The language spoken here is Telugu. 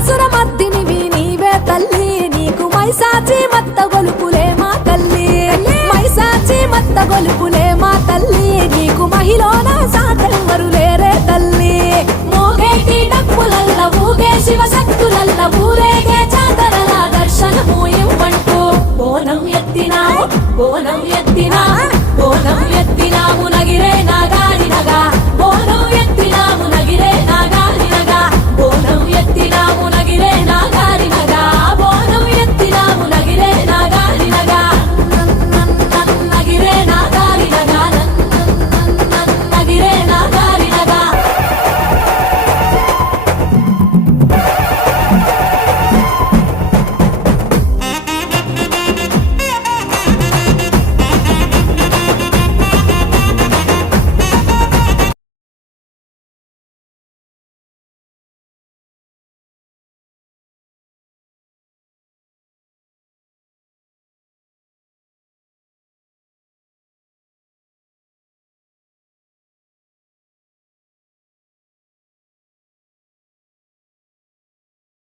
మహిషాసురమర్దినివి నీవే తల్లి నీకు మైసాచి మత్త గొలుపులే మా తల్లి మైసాచి మత్త గొలుపులే మా తల్లి నీకు మహిళన సాటెవ్వరు లేరే తల్లి మోగేటి డప్పులల్ల ఊగే శివశక్తులల్ల ఊరేగే జాతరల దర్శనము ఇవ్వంటూ బోనం ఎత్తినావు బోనం